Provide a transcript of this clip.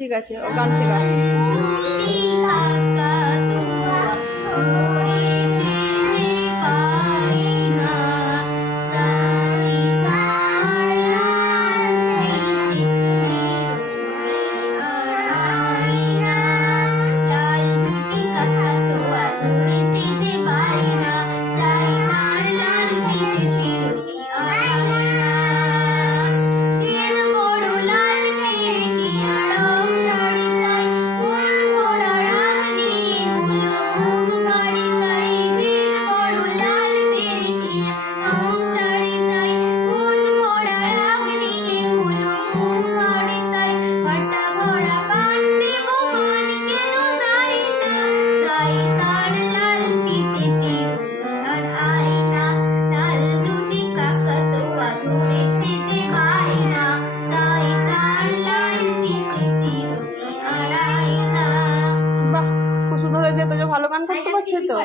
ঠিক আছে, ও গান শেখা। বাহ, খুব সুন্দর হয়েছে তো, যে ভালো গান করতে পারছে তো।